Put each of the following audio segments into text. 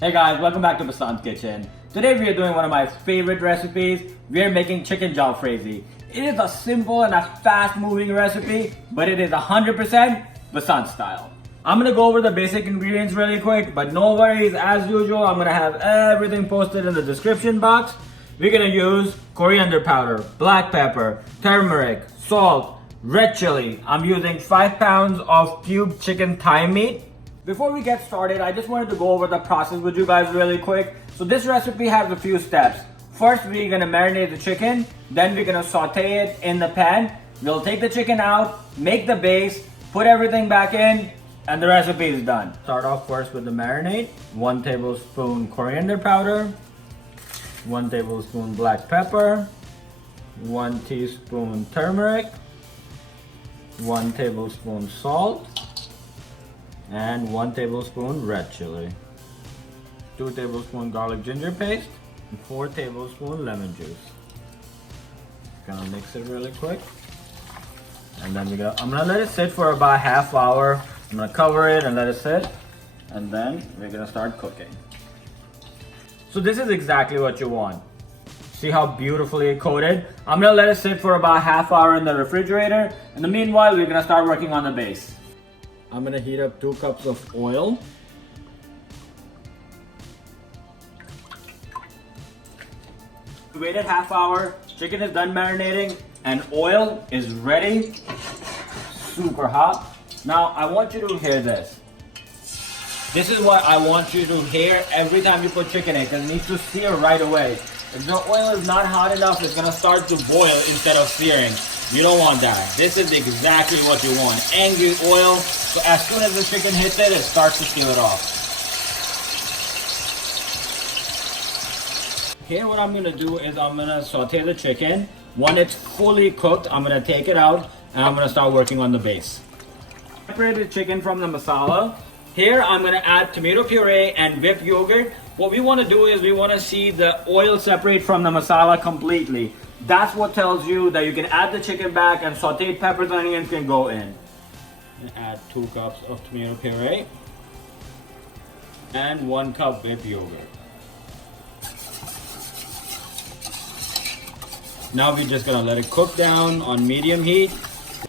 Hey guys, welcome back to Basant's Kitchen. Today we are doing one of my favorite recipes. We are making chicken jalfrezi. It is a simple and a fast moving recipe, but it is 100% Basant style. I'm gonna go over the basic ingredients really quick, but no worries, as usual, I'm gonna have everything posted in the description box. We're gonna use coriander powder, black pepper, turmeric, salt, red chili. I'm using 5 pounds of cubed chicken thigh meat. Before we get started, I just wanted to go over the process with you guys really quick. So this recipe has a few steps. First, we're gonna marinate the chicken. Then we're gonna saute it in the pan. We'll take the chicken out, make the base, put everything back in, and the recipe is done. Start off first with the marinade. 1 tablespoon coriander powder, 1 tablespoon black pepper, 1 teaspoon turmeric, 1 tablespoon salt, and 1 tablespoon red chili, 2 tablespoon garlic ginger paste, and 4 tablespoon lemon juice. Gonna mix it really quick, and then I'm gonna let it sit for about half hour. I'm gonna cover it and let it sit, and then we're gonna start cooking. So this is exactly what you want. See how beautifully it coated? I'm gonna let it sit for about half hour in the refrigerator. In the meanwhile, we're gonna start working on the base. I'm gonna heat up 2 cups of oil. We waited half hour, chicken is done marinating, and oil is ready. Super hot. Now I want you to hear this. This is what I want you to hear every time you put chicken in, because it needs to sear right away. If the oil is not hot enough, it's gonna start to boil instead of searing. You don't want that. This is exactly what you want. Angry oil. So as soon as the chicken hits it, it starts to seal it off. Here what I'm gonna do is I'm gonna saute the chicken. When it's fully cooked, I'm gonna take it out and I'm gonna start working on the base. Separate the chicken from the masala. Here I'm gonna add tomato puree and whipped yogurt. What we wanna do is we wanna see the oil separate from the masala completely. That's what tells you that you can add the chicken back and sauteed peppers and onions can go in. And add 2 cups of tomato puree and 1 cup whipped yogurt. Now we're just gonna let it cook down on medium heat.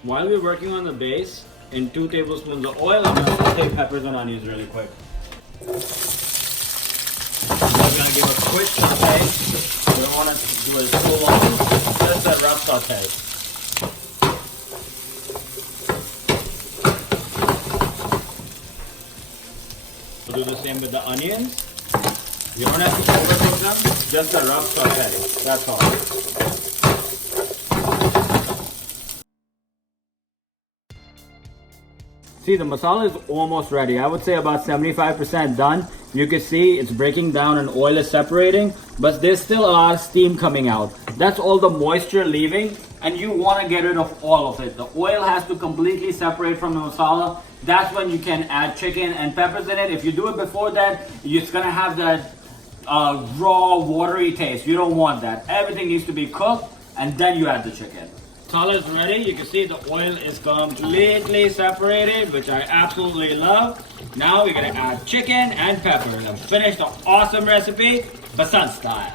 While we're working on the base, in 2 tablespoons of oil, I'm gonna saute peppers and onions really quick. I'm gonna give a quick saute. We don't want to do it too long, just a rough saute. We'll do the same with the onions. You don't have to overcook them, just a rough saute, that's all. See, the masala is almost ready. I would say about 75% done. You can see it's breaking down and oil is separating, but there's still a lot of steam coming out. That's all the moisture leaving, and you want to get rid of all of it. The oil has to completely separate from the masala. That's when you can add chicken and peppers in it. If you do it before that, it's gonna have that raw, watery taste. You don't want that. Everything needs to be cooked, and then you add the chicken. Masala is ready. You can see the oil is completely separated, which I absolutely love. Now we're gonna add chicken and peppers and finish the awesome recipe, Basant style.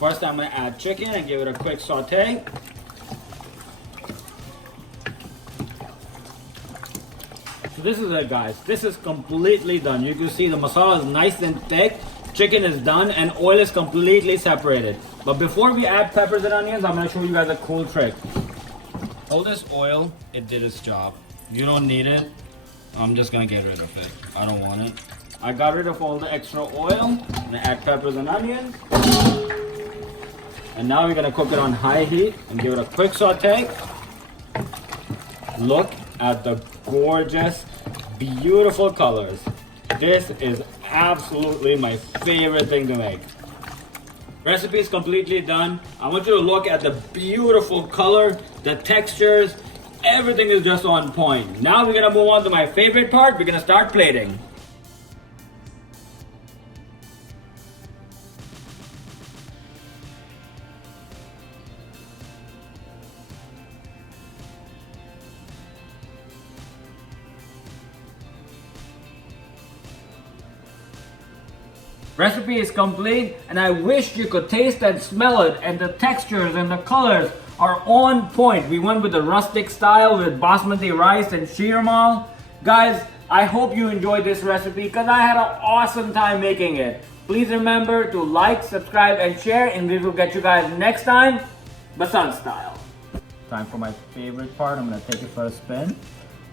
First I'm gonna add chicken and give it a quick saute. So this is it, guys. This is completely done. You can see the masala is nice and thick. Chicken is done and oil is completely separated. But before we add peppers and onions, I'm gonna show you guys a cool trick. All this oil, it did its job. You don't need it. I'm just gonna get rid of it. I don't want it. I got rid of all the extra oil. I'm gonna add peppers and onions. And now we're gonna cook it on high heat and give it a quick saute. Look at the gorgeous, beautiful colors. This is absolutely my favorite thing to make. Recipe is completely done. I want you to look at the beautiful color, the textures, everything is just on point. Now we're gonna move on to my favorite part. We're gonna start plating. Recipe is complete, and I wish you could taste and smell it, and the textures and the colors are on point. We went with the rustic style with basmati rice and shirmal. Guys, I hope you enjoyed this recipe because I had an awesome time making it. Please remember to like, subscribe, and share, and we will get you guys next time, Basant style. Time for my favorite part. I'm gonna take it for a spin.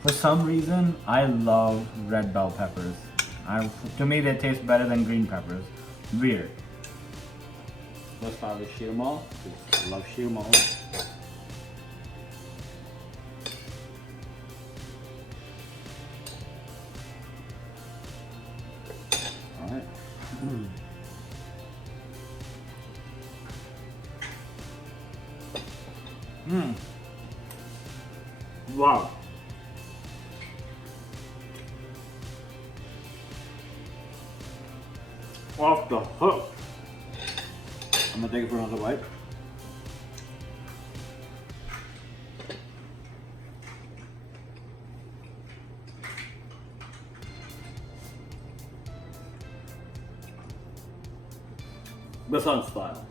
For some reason, I love red bell peppers. To me, they taste better than green peppers. Weird. Let's start with shirmal. I love shirmal. Alright. Wow. Off the hook. I'm gonna take it for another bite. Basant style.